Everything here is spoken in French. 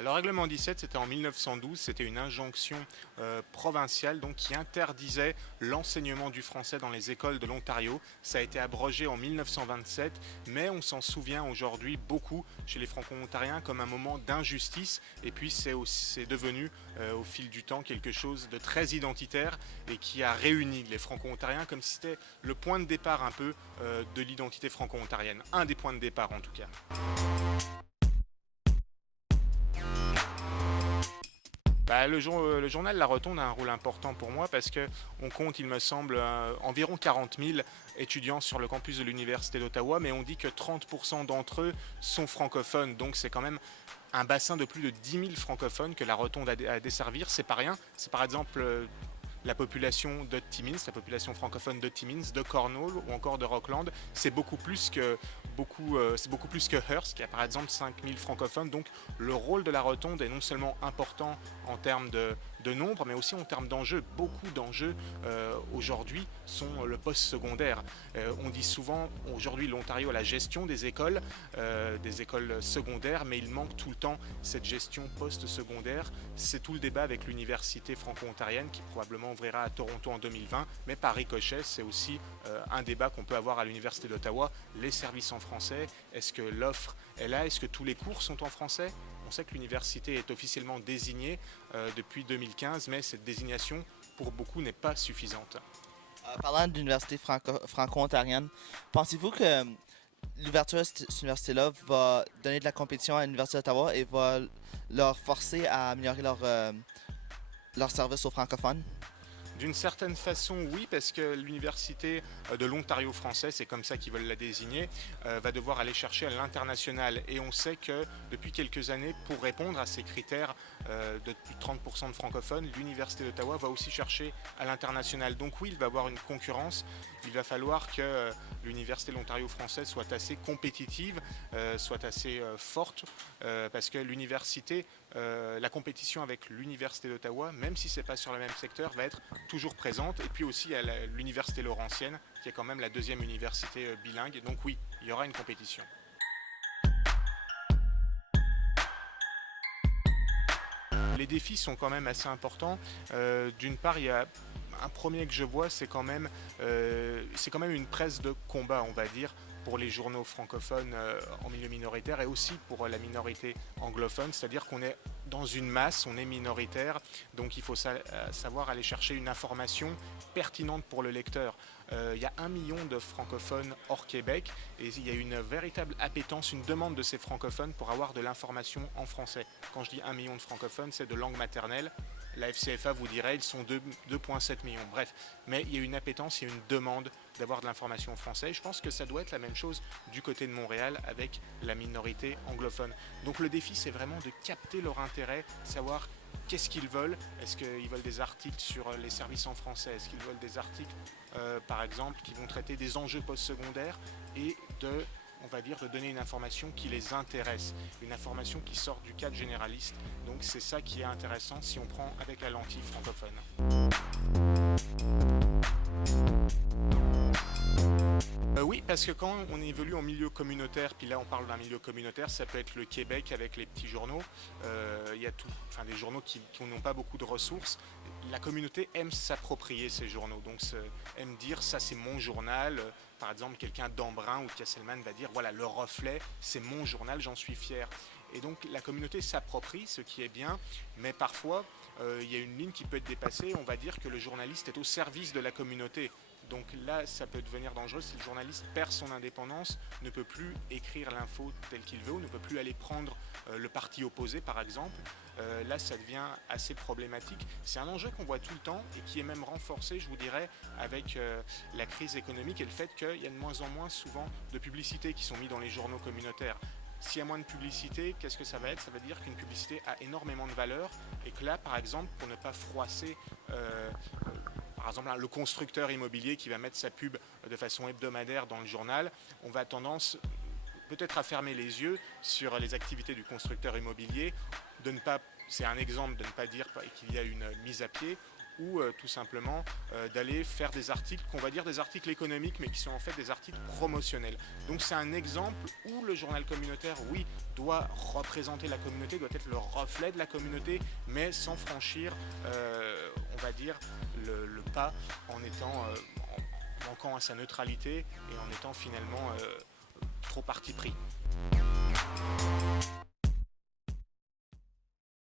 Le règlement 17, c'était en 1912, c'était une injonction provinciale donc, qui interdisait l'enseignement du français dans les écoles de l'Ontario. Ça a été abrogé en 1927, mais on s'en souvient aujourd'hui beaucoup chez les Franco-Ontariens comme un moment d'injustice. Et puis c'est devenu au fil du temps quelque chose de très identitaire et qui a réuni les Franco-Ontariens comme si c'était le point de départ un peu de l'identité franco-ontarienne. Un des points de départ en tout cas. Le journal La Rotonde a un rôle important pour moi parce qu'on compte, il me semble, environ 40 000 étudiants sur le campus de l'Université d'Ottawa, mais on dit que 30% d'entre eux sont francophones. Donc c'est quand même un bassin de plus de 10 000 francophones que La Rotonde a à desservir. C'est pas rien. C'est par exemple la population de Timmins, la population francophone de Timmins, de Cornwall ou encore de Rockland, c'est beaucoup plus que Hearst, qui a par exemple 5000 francophones. Donc le rôle de la Rotonde est non seulement important en termes de nombre, mais aussi en termes d'enjeux. Beaucoup d'enjeux aujourd'hui sont le post-secondaire. On dit souvent aujourd'hui l'Ontario a la gestion des écoles secondaires, mais il manque tout le temps cette gestion post-secondaire. C'est tout le débat avec l'université franco-ontarienne qui probablement ouvrira à Toronto en 2020, mais par ricochet, c'est aussi un débat qu'on peut avoir à l'Université d'Ottawa. Les services en français, est-ce que l'offre est là? Est-ce que tous les cours sont en français? On sait que l'université est officiellement désignée depuis 2015, mais cette désignation, pour beaucoup, n'est pas suffisante. Parlant d'université franco-ontarienne, pensez-vous que l'ouverture de cette université-là va donner de la compétition à l'Université d'Ottawa et va leur forcer à améliorer leur service aux francophones? D'une certaine façon, oui, parce que l'université de l'Ontario français, c'est comme ça qu'ils veulent la désigner, va devoir aller chercher à l'international. Et on sait que depuis quelques années, pour répondre à ces critères de plus de 30% de francophones, l'université d'Ottawa va aussi chercher à l'international. Donc oui, il va y avoir une concurrence. Il va falloir que l'université de l'Ontario français soit assez compétitive, soit assez forte, parce que la compétition avec l'université d'Ottawa, même si c'est pas sur le même secteur, va être toujours présente. Et puis aussi à l'université Laurentienne, qui est quand même la deuxième université bilingue. Donc oui, il y aura une compétition. Les défis sont quand même assez importants. D'une part, il y a un premier que je vois, c'est quand même une presse de combat, on va dire, pour les journaux francophones en milieu minoritaire et aussi pour la minorité anglophone, c'est-à-dire qu'on est dans une masse, on est minoritaire, donc il faut savoir aller chercher une information pertinente pour le lecteur. Il y a 1 million de francophones hors Québec et il y a une véritable appétence, une demande de ces francophones pour avoir de l'information en français. Quand je dis 1 million de francophones, c'est de langue maternelle. La FCFA vous dirait ils sont 2,7 millions. Bref, mais il y a une appétence, il y a une demande d'avoir de l'information en français. Je pense que ça doit être la même chose du côté de Montréal avec la minorité anglophone. Donc le défi, c'est vraiment de capter leur intérêt, savoir qu'est-ce qu'ils veulent. Est-ce qu'ils veulent des articles sur les services en français? Est-ce qu'ils veulent des articles, par exemple, qui vont traiter des enjeux postsecondaires et on va dire, de donner une information qui les intéresse, une information qui sort du cadre généraliste. Donc c'est ça qui est intéressant si on prend avec la lentille francophone. Oui, parce que quand on évolue en milieu communautaire, puis là on parle d'un milieu communautaire, ça peut être le Québec avec les petits journaux, il y a des journaux qui n'ont pas beaucoup de ressources. La communauté aime s'approprier ces journaux, donc aime dire ça c'est mon journal. Par exemple, quelqu'un d'Embrun ou de Casselman va dire voilà, le Reflet, c'est mon journal, j'en suis fier. Et donc la communauté s'approprie, ce qui est bien, mais parfois il y a une ligne qui peut être dépassée. On va dire que le journaliste est au service de la communauté. Donc là, ça peut devenir dangereux si le journaliste perd son indépendance, ne peut plus écrire l'info telle qu'il veut, ou ne peut plus aller prendre le parti opposé, par exemple. Là, ça devient assez problématique. C'est un enjeu qu'on voit tout le temps et qui est même renforcé, je vous dirais, avec la crise économique et le fait qu'il y a de moins en moins souvent de publicités qui sont mises dans les journaux communautaires. S'il y a moins de publicité, qu'est-ce que ça va être? Ça veut dire qu'une publicité a énormément de valeur et que là, par exemple, pour ne pas froisser par exemple, le constructeur immobilier qui va mettre sa pub de façon hebdomadaire dans le journal, on va tendance peut-être à fermer les yeux sur les activités du constructeur immobilier, c'est un exemple de ne pas dire qu'il y a une mise à pied, ou tout simplement d'aller faire des articles, qu'on va dire des articles économiques, mais qui sont en fait des articles promotionnels. Donc c'est un exemple où le journal communautaire, oui, doit représenter la communauté, doit être le reflet de la communauté, mais sans franchir, on va dire, le pas en étant, en manquant à sa neutralité et en étant finalement trop parti pris.